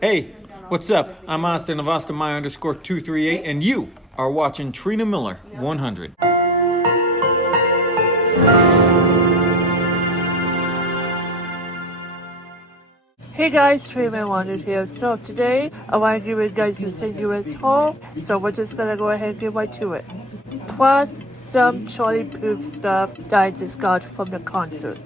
Hey, what's up? I'm Austin of Austin My _238, and you are watching Trina Miller 100. Hey guys, Trina 100 here. So today I want to give you guys the Saint Louis haul. So we're just gonna go ahead and get right to it. Plus some Charlie Puth stuff that I just got from the concert.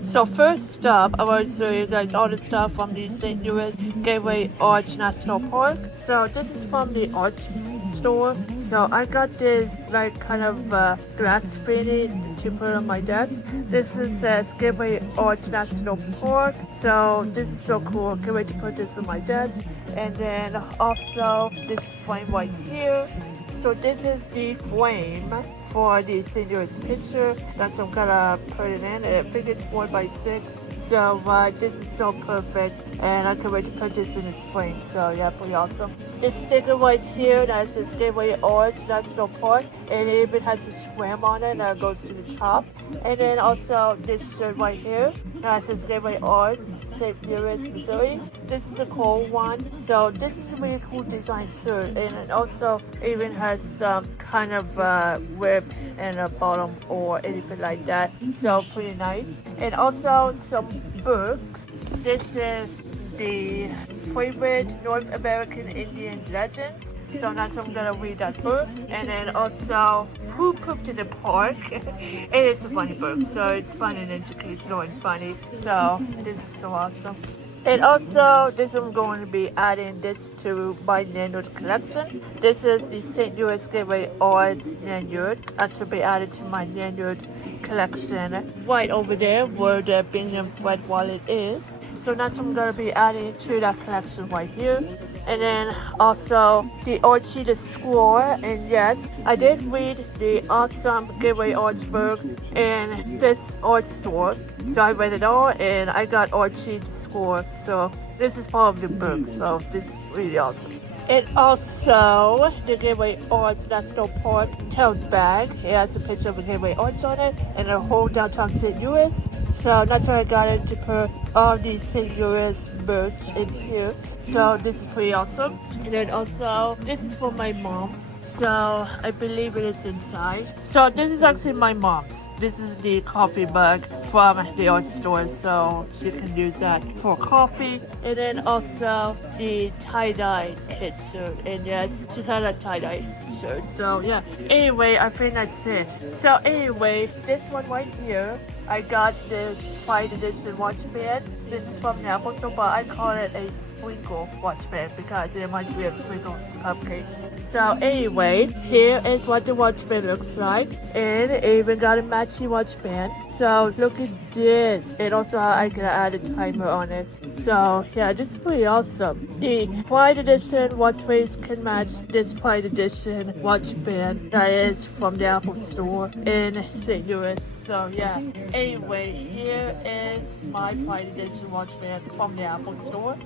So first up, I want to show you guys all the stuff from the Saint Louis Galleria Arts National Park. So this is from the arts store. So I got this like kind of glass fitting to put on my desk. This is says Galleria Arts National Park. So this is so cool. Can't wait to put this on my desk. And then also this frame right here. So this is the frame for the Saint Louis picture. That's what I'm gonna put it in. I think it's 4x6. So this is so perfect, and I can't wait to put this in its frame. So yeah, pretty awesome. This sticker right here that says Galleria Arts National Park, and it even has a tram on it that goes to the top. And then also this shirt right here that says Galleria Arts, Saint Louis, Missouri. This is a cool one. So this is a really cool design shirt, and it also even has some kind of rib and a bottom or anything like that. So pretty nice. And also some books. This is the favorite North American Indian legends. So now I'm gonna read that book. And then also Who Pooped in the Park. And it's a funny book, so it's fun and educational and funny. So this is so awesome. And also, I'm going to be adding this to my lanyard collection. This is the Saint Louis Galleria Arts lanyard. That should be added to my lanyard collection right over there where the Bingham Fred wallet is. So that's what I'm going to be adding to that collection right here. And then also the Archie the Score. And yes, I did read the awesome Galleria Arts book in this art store. So I read it all and I got Archie the Score. So this is part of the book. So this is really awesome. And also the Galleria Arts National Park tote bag. It has a picture of the Galleria Arts on it and a whole downtown St. Louis. So that's why I got it to put all the St. Louis merch in here. So this is pretty awesome. And then also, this is for my mom's. So I believe it is inside. So this is actually my mom's. This is the coffee mug from the art store. So she can use that for coffee. And then also the tie-dye kit shirt. And yes, she had a tie-dye shirt. So yeah. Anyway, I think that's it. So anyway, this one right here, I got this Pride Edition watch band. This is from the Apple Store, but I call it a sprinkle watch band because it reminds me of sprinkles cupcakes. So anyway, here is what the watch band looks like. And it even got a matching watch band. So look at this. And also I can add a timer on it. So yeah, this is pretty awesome. The Pride Edition watch face can match this Pride Edition watch band that is from the Apple Store in St. Louis. So yeah. Anyway, here is my Pride Edition watch band from the Apple Store.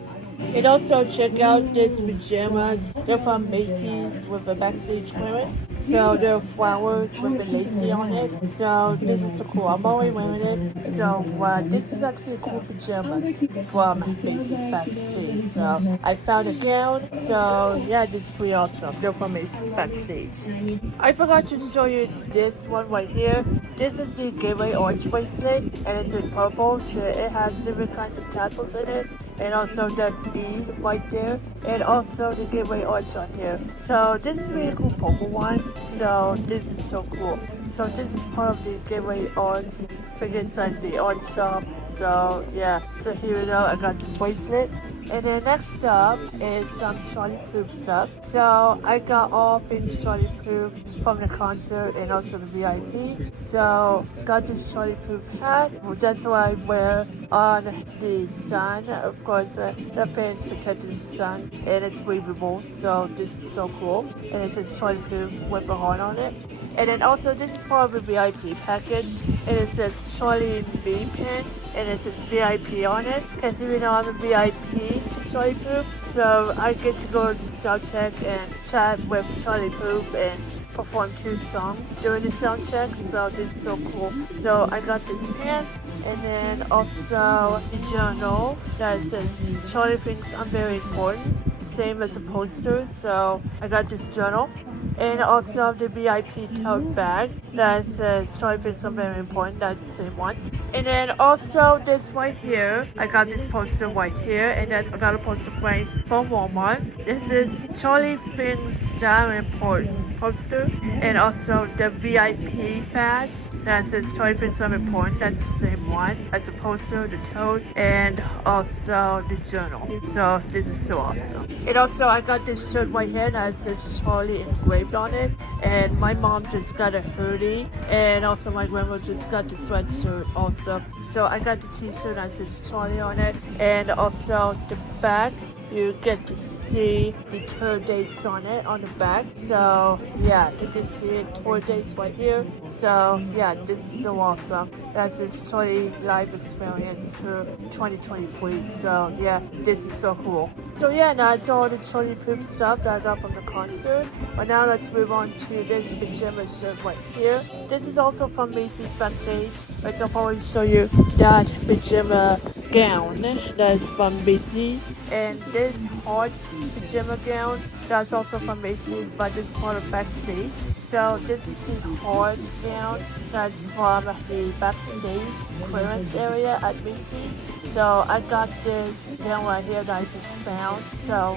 And also check out these pajamas. They're from Macy's with a backstage clearance. So there are flowers with a lacy on it. So this is so cool. I'm always wearing it. So this is actually cool pajamas from Macy's backstage. So I found a gown. So yeah, this is pretty awesome. They're from Macy's backstage. I forgot to show you this one right here. This is the Galleria Arts bracelet, and it's in purple. So it has different kinds of tassels in it. And also the E right there, and also the Galleria Arts on here. So this is a really cool purple one. So this is so cool. So this is part of the Galleria Arts. Figure inside the art shop. So yeah. So here we go. I got the bracelet. And then next up is some Charlie Puth stuff. So I got all things Charlie Puth from the concert and also the VIP. So got this Charlie Puth hat. That's what I wear on the sun. Of course, the fans protecting the sun, and it's breathable. So this is so cool. And it says Charlie Puth with a heart on it. And then also this is part of the VIP package. And it says Charlie B pin. And it says VIP on it. Because even though I'm a VIP to Charlie Puth, so I get to go to the sound check and chat with Charlie Puth and perform 2 songs during the sound check. So this is so cool. So I got this pin. and then also the journal that says Charlie thinks I'm very important, same as the poster. So I got this journal, and also the VIP tote bag that says Charlie thinks I'm very important. That's the same one. And then also this right here, I got this poster right here, and that's another poster frame from Walmart. This is Charlie thinks that I'm important poster, and also the VIP badge that says Charlie thinks I'm important. That's the same one as the poster, the tote, and also the journal. So this is so awesome. And also I got this shirt right here that says Charlie engraved on it, and my mom just got a hoodie, and also my grandma just got the sweatshirt also. So I got the t-shirt that says Charlie on it, and also the back, you get to see the tour dates on it on the back. So yeah, you can see it, tour dates right here. So yeah, this is so awesome. That's this Charlie Live Experience Tour 2023. So yeah, this is so cool. So yeah, that's all the Charlie Puth stuff that I got from the concert. But now let's move on to this pajama shirt right here. This is also from Macy's backstage. Right, so I'll probably show you that pajama gown that's from Macy's, and this hard pajama gown that's also from Macy's, but this is part of backstage. So this is the hard gown that's from the backstage clearance area at Macy's. So I got this gown right here that I just found. So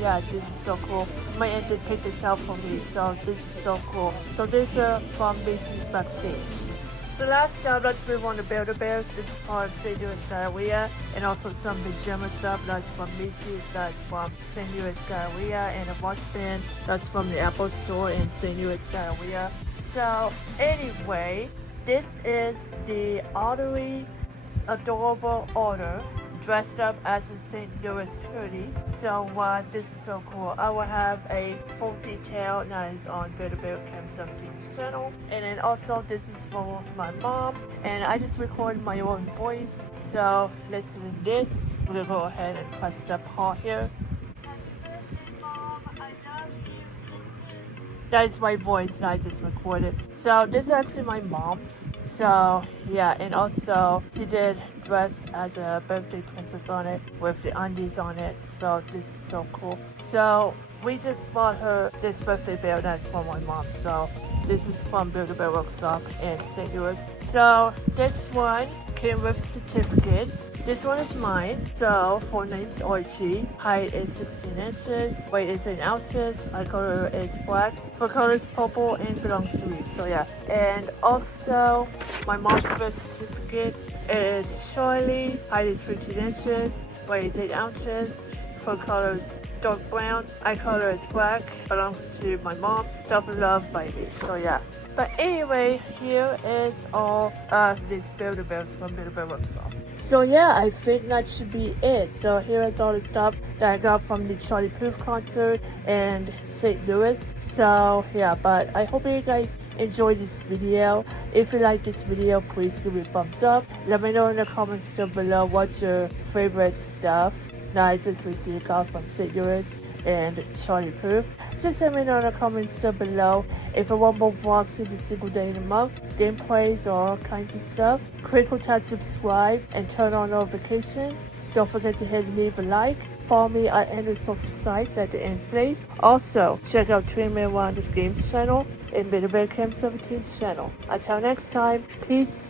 yeah, this is so cool. My aunt did pick this out for me, so this is so cool. So this is from Macy's backstage. So last up, let's move on to Build-A-Bears. This is part of Saint Louis Galleria, and also some pajama stuff that's from Macy's, that's from Saint Louis Galleria, and a watch band that's from the Apple Store in Saint Louis Galleria. So anyway, this is the utterly adorable otter dressed up as a St. Louis hoodie. So this is so cool. I will have a full detail that is on Build-A-Bear Cam 17's channel. And then also this is for my mom, and I just recorded my own voice. So listen to this. We'll go ahead and press the pause here. That is my voice that I just recorded. So this is actually my mom's. So yeah, and also she did dress as a birthday princess on it with the undies on it. So this is so cool. So we just bought her this birthday bear that's from my mom. So this is from Build-A-Bear Workshop in St. Louis. So this one came with certificates. This one is mine. So full name's Archie. Height is 16 inches. Weight is 8 ounces. Eye color is black. Fur color is purple and belongs to me. So yeah. And also my mom's birth certificate is Charlie. Height is 15 inches. Weight is 8 ounces. Fur color is dark brown. Eye color is black. Belongs to my mom. Double love by me. So yeah. But anyway, here is all of these Build-A-Bears from Build-A-Bear Workshop. So yeah, I think that should be it. So here is all the stuff that I got from the Charlie Puth concert and St. Louis. So yeah, but I hope you guys enjoyed this video. If you like this video, please give it a thumbs up. Let me know in the comments down below what's your favorite stuff that I just received from St. Louis and Charlie Puth. Just let me know in the comments down below if you want more vlogs every single day in the month, gameplays, or all kinds of stuff. Click on tap subscribe and turn on notifications. Don't forget to hit leave a like. Follow me on any social sites at the end slate. Also, check out Dream Games channel and Build-A-Bear Cam 17's channel. Until next time, peace.